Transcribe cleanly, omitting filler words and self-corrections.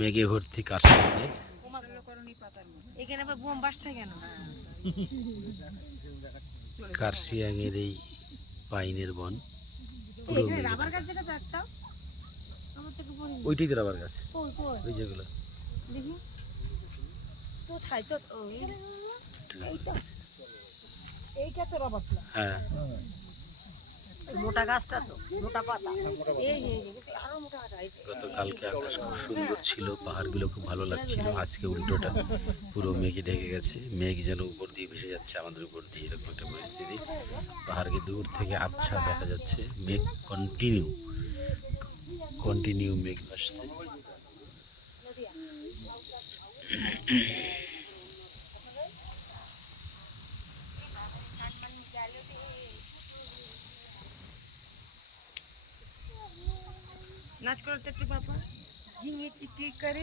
মেঘে ভর্তি কাশ্মীরে। এখানে আবার বোম বাসছে কেন? কার্শিয়াংয়ের এই পাইনের বন পুরো মেঘে রাবার ঢাকা। গাছ যেটা একটা আমার থেকে বড় ওইটাই তো রাবার গাছ, কই কই ওই যেগুলো। দেখি তো ছাই তো এইটা তো রাবার ছিল। হ্যাঁ, মোটা গাছটা তো মোটা পাতা এই যে আরো মোটা পাতা এই গতকালকে আকাশ খুব সুন্দর ছিল, পাহাড়গুলো খুব ভালো লাগছিল। আজকে উল্টোটা, পুরো মেঘে ঢেকে গেছে। মেঘ যেন উপর দিয়ে ভেসে যাচ্ছে আমাদের উপর দিয়ে, এরকম একটা পরিস্থিতি। পাহাড়কে দূর থেকে আচ্ছা দেখা যাচ্ছে। মেঘ কন্টিনিউ মেঘ ভাসছে। नाच करते थे पापा झिंगे चिट्टी करे